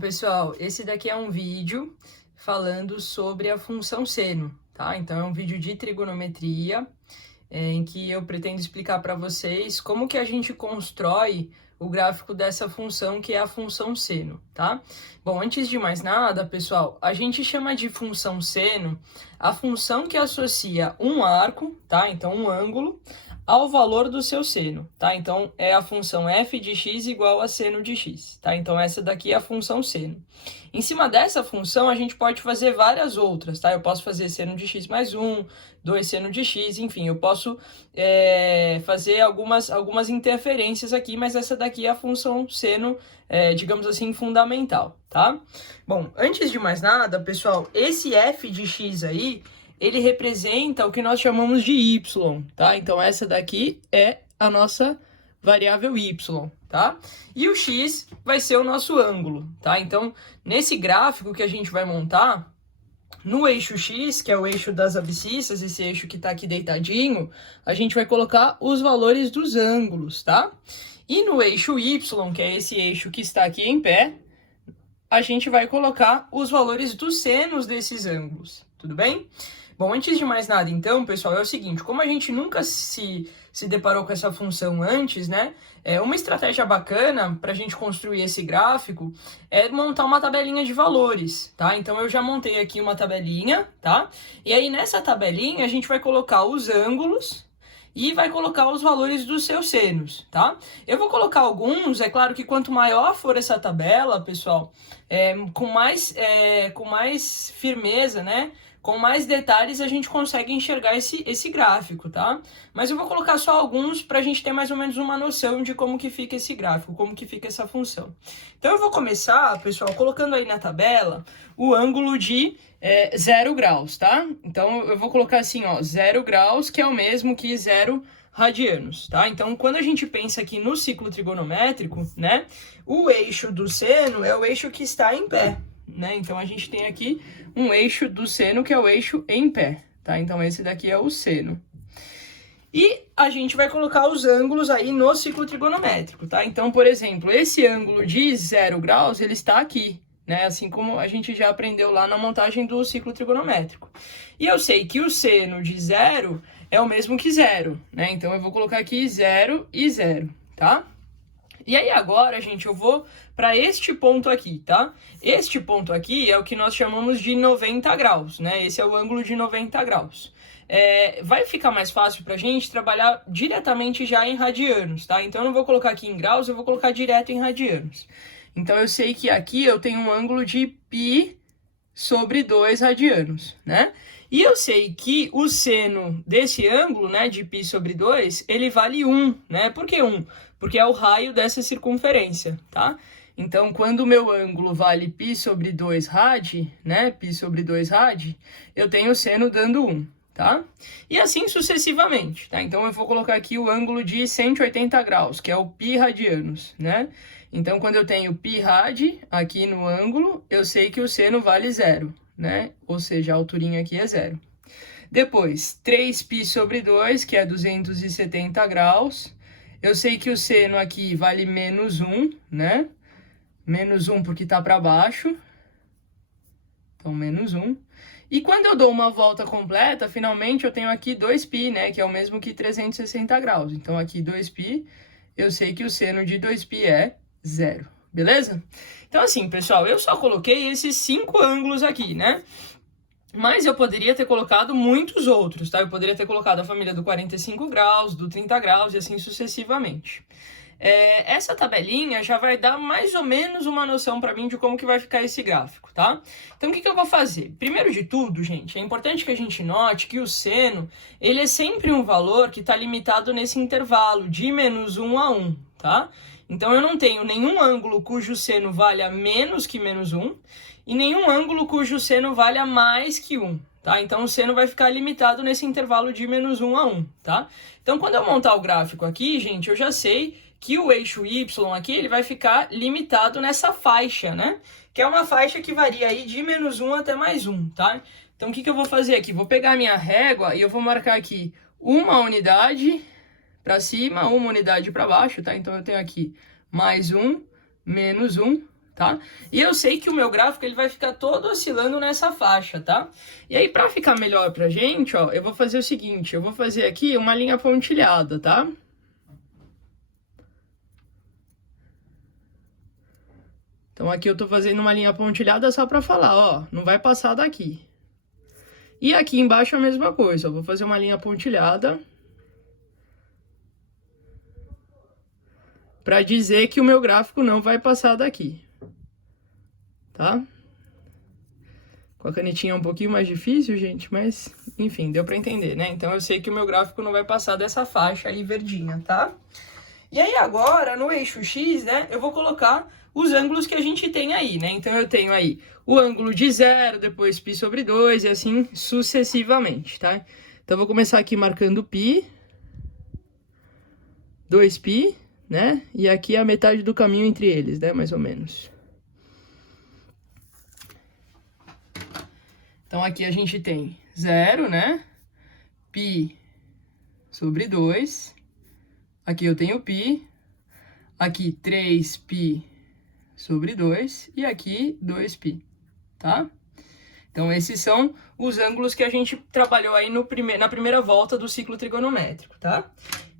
pessoal, esse daqui é um vídeo falando sobre a função seno, tá? Então, é um vídeo de trigonometria, em que eu pretendo explicar para vocês como que a gente constrói o gráfico dessa função, que é a função seno, tá? Bom, antes de mais nada, pessoal, a gente chama de função seno a função que associa um arco, tá? Então, um ângulo, ao valor do seu seno, tá? Então, é a função f de x igual a seno de x, tá? Então, essa daqui é a função seno. Em cima dessa função, a gente pode fazer várias outras, tá? Eu posso fazer seno de x mais 1, 2 seno de x, enfim, eu posso fazer algumas interferências aqui, mas essa daqui é a função seno, digamos assim, fundamental, tá? Bom, antes de mais nada, pessoal, esse f de x aí, ele representa o que nós chamamos de y, tá? Então, essa daqui é a nossa variável y, tá? E o x vai ser o nosso ângulo, tá? Então, nesse gráfico que a gente vai montar, no eixo x, que é o eixo das abscissas, esse eixo que tá aqui deitadinho, a gente vai colocar os valores dos ângulos, tá? E no eixo y, que é esse eixo que está aqui em pé, a gente vai colocar os valores dos senos desses ângulos, tudo bem? Bom, antes de mais nada, então, pessoal, é o seguinte, como a gente nunca se deparou com essa função antes, né, uma estratégia bacana para a gente construir esse gráfico é montar uma tabelinha de valores, tá? Então, eu já montei aqui uma tabelinha, tá? E aí, nessa tabelinha, a gente vai colocar os ângulos e vai colocar os valores dos seus senos, tá? Eu vou colocar alguns, é claro que quanto maior for essa tabela, pessoal, com mais firmeza, né? Com mais detalhes a gente consegue enxergar esse gráfico, tá? Mas eu vou colocar só alguns para a gente ter mais ou menos uma noção de como que fica esse gráfico, como que fica essa função. Então eu vou começar, pessoal, colocando aí na tabela o ângulo de 0 graus, tá? Então eu vou colocar assim, ó, 0 graus, que é o mesmo que 0 radianos, tá? Então quando a gente pensa aqui no ciclo trigonométrico, né? O eixo do seno é o eixo que está em pé, né? Então a gente tem aqui um eixo do seno que é o eixo em pé, tá? Então esse daqui é o seno. E a gente vai colocar os ângulos aí no ciclo trigonométrico, tá? Então, por exemplo, esse ângulo de 0 graus, ele está aqui, né? Assim como a gente já aprendeu lá na montagem do ciclo trigonométrico. E eu sei que o seno de 0 é o mesmo que 0, né? Então eu vou colocar aqui 0 e 0, tá? E aí agora, gente, eu vou para este ponto aqui, tá? Este ponto aqui é o que nós chamamos de 90 graus, né? Esse é o ângulo de 90 graus. Vai ficar mais fácil para a gente trabalhar diretamente já em radianos, tá? Então eu não vou colocar aqui em graus, eu vou colocar direto em radianos. Então eu sei que aqui eu tenho um ângulo de π sobre 2 radianos, né? E eu sei que o seno desse ângulo, né, de π sobre 2, ele vale 1, né? Por que 1? Porque é o raio dessa circunferência, tá? Então, quando o meu ângulo vale π sobre 2 rad, né, π sobre 2 rad, eu tenho o seno dando 1, tá? E assim sucessivamente, tá? Então, eu vou colocar aqui o ângulo de 180 graus, que é o π radianos, né? Então, quando eu tenho π rad aqui no ângulo, eu sei que o seno vale 0, né? Ou seja, a alturinha aqui é 0. Depois, 3π sobre 2, que é 270 graus. Eu sei que o seno aqui vale menos 1, né? Menos 1 porque tá para baixo. Então, menos 1. E quando eu dou uma volta completa, finalmente eu tenho aqui 2π, né? Que é o mesmo que 360 graus. Então, aqui 2π, eu sei que o seno de 2π é 0, beleza? Então, assim, pessoal, eu só coloquei esses 5 ângulos aqui, né? Mas eu poderia ter colocado muitos outros, tá? Eu poderia ter colocado a família do 45 graus, do 30 graus e assim sucessivamente. Essa tabelinha já vai dar mais ou menos uma noção para mim de como que vai ficar esse gráfico, tá? Então, o que eu vou fazer? Primeiro de tudo, gente, é importante que a gente note que o seno, ele é sempre um valor que está limitado nesse intervalo de menos 1 a 1, tá? Então, eu não tenho nenhum ângulo cujo seno valha menos que menos 1 e nenhum ângulo cujo seno valha mais que 1, tá? Então, o seno vai ficar limitado nesse intervalo de menos 1 a 1, tá? Então, quando eu montar o gráfico aqui, gente, eu já sei que o eixo y aqui, ele vai ficar limitado nessa faixa, né? Que é uma faixa que varia aí de menos 1 até mais 1, tá? Então, o que eu vou fazer aqui? Vou pegar a minha régua e eu vou marcar aqui uma unidade para cima, uma unidade para baixo, tá? Então, eu tenho aqui mais 1, menos 1, tá? E eu sei que o meu gráfico ele vai ficar todo oscilando nessa faixa, tá? E aí, para ficar melhor pra gente, ó, eu vou fazer o seguinte, eu vou fazer aqui uma linha pontilhada, tá? Então aqui eu tô fazendo uma linha pontilhada só para falar, ó, não vai passar daqui. E aqui embaixo a mesma coisa, eu vou fazer uma linha pontilhada para dizer que o meu gráfico não vai passar daqui, tá? Com a canetinha é um pouquinho mais difícil, gente, mas enfim, deu para entender, né? Então eu sei que o meu gráfico não vai passar dessa faixa aí verdinha, tá? E aí agora, no eixo X, né, eu vou colocar os ângulos que a gente tem aí, né? Então eu tenho aí o ângulo de 0, depois π sobre 2 e assim sucessivamente, tá? Então eu vou começar aqui marcando π, 2π, né? E aqui a metade do caminho entre eles, né? Mais ou menos. Então aqui a gente tem 0, né? π sobre 2. Aqui eu tenho π. Aqui 3π sobre 2 e aqui 2π, tá? Então, esses são os ângulos que a gente trabalhou aí na primeira volta do ciclo trigonométrico, tá?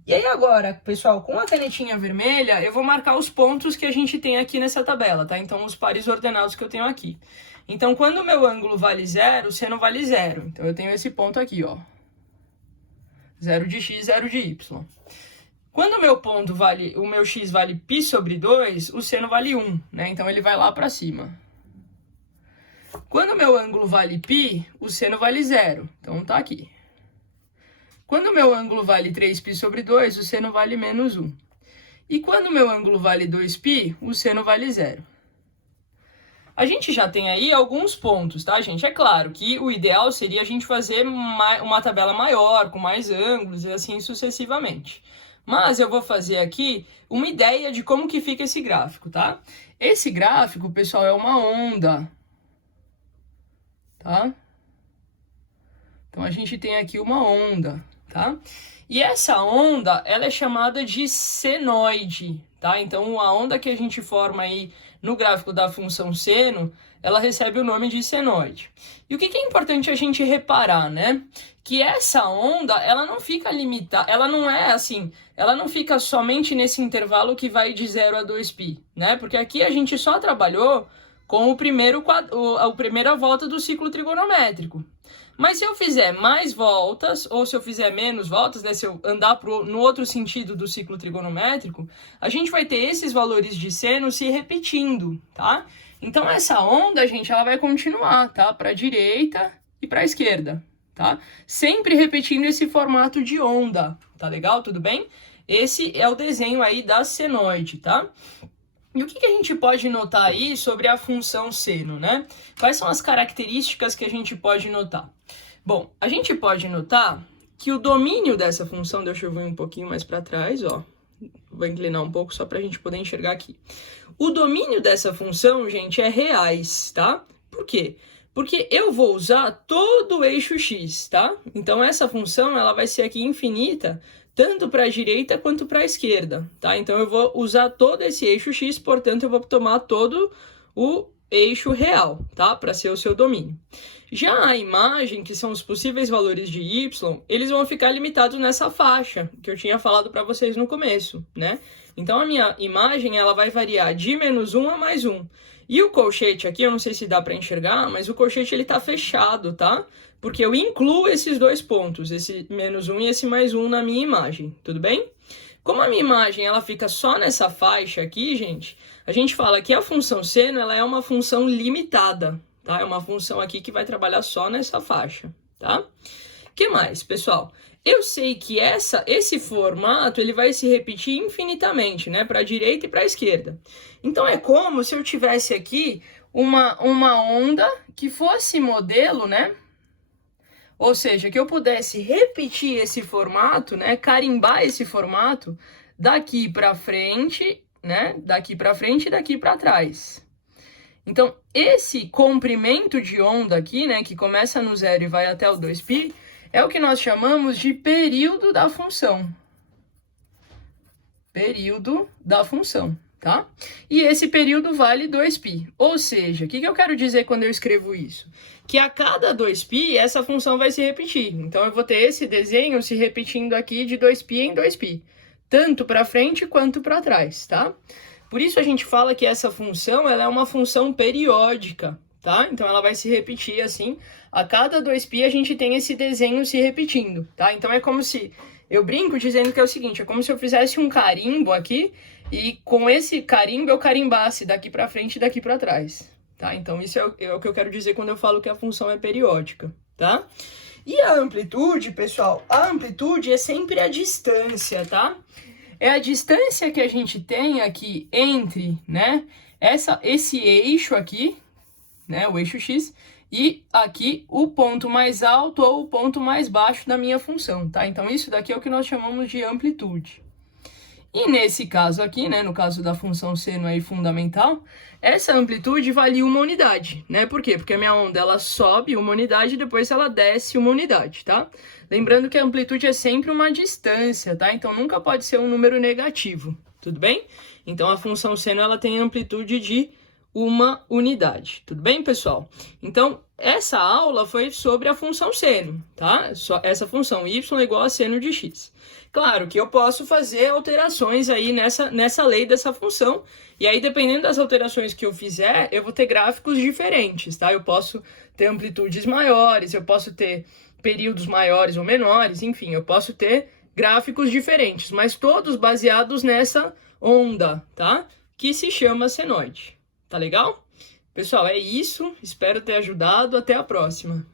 E aí agora, pessoal, com a canetinha vermelha, eu vou marcar os pontos que a gente tem aqui nessa tabela, tá? Então, os pares ordenados que eu tenho aqui. Então, quando o meu ângulo vale 0, o seno vale 0. Então, eu tenho esse ponto aqui, ó. 0 de x, 0 de y. Quando o meu ponto vale, o meu x vale π sobre 2, o seno vale 1, né? Então, ele vai lá para cima. Quando o meu ângulo vale π, o seno vale 0. Então, tá aqui. Quando o meu ângulo vale 3π sobre 2, o seno vale menos 1. E quando o meu ângulo vale 2π, o seno vale 0. A gente já tem aí alguns pontos, tá, gente? É claro que o ideal seria a gente fazer uma tabela maior, com mais ângulos e assim sucessivamente. Mas eu vou fazer aqui uma ideia de como que fica esse gráfico, tá? Esse gráfico, pessoal, é uma onda, tá? Então, a gente tem aqui uma onda, tá? E essa onda, ela é chamada de senoide, tá? Então, a onda que a gente forma aí no gráfico da função seno, ela recebe o nome de senoide. E o que é importante a gente reparar, né? Que essa onda, ela não fica limitada, ela não é assim, ela não fica somente nesse intervalo que vai de 0 a 2π, né? Porque aqui a gente só trabalhou com a primeira volta do ciclo trigonométrico. Mas se eu fizer mais voltas, ou se eu fizer menos voltas, né, se eu andar no outro sentido do ciclo trigonométrico, a gente vai ter esses valores de seno se repetindo, tá? Então, essa onda, gente, ela vai continuar, tá? Para a direita e para a esquerda, tá? Sempre repetindo esse formato de onda, tá legal? Tudo bem? Esse é o desenho aí da senoide, tá? E o que a gente pode notar aí sobre a função seno, né? Quais são as características que a gente pode notar? Bom, a gente pode notar que o domínio dessa função, deixa eu vir um pouquinho mais para trás, ó. Vou inclinar um pouco só para a gente poder enxergar aqui. O domínio dessa função, gente, é reais, tá? Por quê? Porque eu vou usar todo o eixo x, tá? Então, essa função, ela vai ser aqui infinita, tanto para a direita quanto para a esquerda, tá? Então, eu vou usar todo esse eixo x, portanto, eu vou tomar todo o eixo real, tá? Para ser o seu domínio. Já a imagem, que são os possíveis valores de y, eles vão ficar limitados nessa faixa, que eu tinha falado para vocês no começo, né? Então, a minha imagem, ela vai variar de menos 1 a mais 1. E o colchete aqui, eu não sei se dá para enxergar, mas o colchete, ele tá fechado, tá? Porque eu incluo esses dois pontos, esse menos 1 e esse mais 1 na minha imagem, tudo bem? Como a minha imagem, ela fica só nessa faixa aqui, gente, a gente fala que a função seno, ela é uma função limitada, tá? É uma função aqui que vai trabalhar só nessa faixa, tá? O que mais, pessoal? Eu sei que esse formato, ele vai se repetir infinitamente, né? Para a direita e para a esquerda. Então, é como se eu tivesse aqui uma onda que fosse modelo, né? Ou seja, que eu pudesse repetir esse formato, né? Carimbar esse formato daqui para frente, né? Daqui para frente e daqui para trás. Então, esse comprimento de onda aqui, né? Que começa no 0 e vai até o 2π, é o que nós chamamos de período da função. Período da função, tá? E esse período vale 2π. Ou seja, o que eu quero dizer quando eu escrevo isso? Que a cada 2π, essa função vai se repetir. Então, eu vou ter esse desenho se repetindo aqui de 2π em 2π. Tanto para frente quanto para trás, tá? Por isso a gente fala que essa função ela é uma função periódica, tá? Então, ela vai se repetir assim. A cada 2π, a gente tem esse desenho se repetindo, tá? Então, é como se... Eu brinco dizendo que é o seguinte, é como se eu fizesse um carimbo aqui e com esse carimbo eu carimbasse daqui para frente e daqui para trás, tá? Então isso é o que eu quero dizer quando eu falo que a função é periódica, tá? E a amplitude, pessoal, a amplitude é sempre a distância, tá? É a distância que a gente tem aqui entre, né, esse eixo aqui, né, o eixo x, e aqui o ponto mais alto ou o ponto mais baixo da minha função, tá? Então, isso daqui é o que nós chamamos de amplitude. E nesse caso aqui, né, no caso da função seno aí fundamental, essa amplitude vale 1 unidade, né? Por quê? Porque a minha onda, ela sobe 1 unidade e depois ela desce 1 unidade, tá? Lembrando que a amplitude é sempre uma distância, tá? Então, nunca pode ser um número negativo, tudo bem? Então, a função seno, ela tem amplitude de 1 unidade, tudo bem, pessoal? Então, essa aula foi sobre a função seno, tá? Essa função y igual a seno de x. Claro que eu posso fazer alterações aí nessa lei dessa função, e aí dependendo das alterações que eu fizer, eu vou ter gráficos diferentes, tá? Eu posso ter amplitudes maiores, eu posso ter períodos maiores ou menores, enfim, eu posso ter gráficos diferentes, mas todos baseados nessa onda, tá? Que se chama senoide. Tá legal? Pessoal, é isso. Espero ter ajudado. Até a próxima.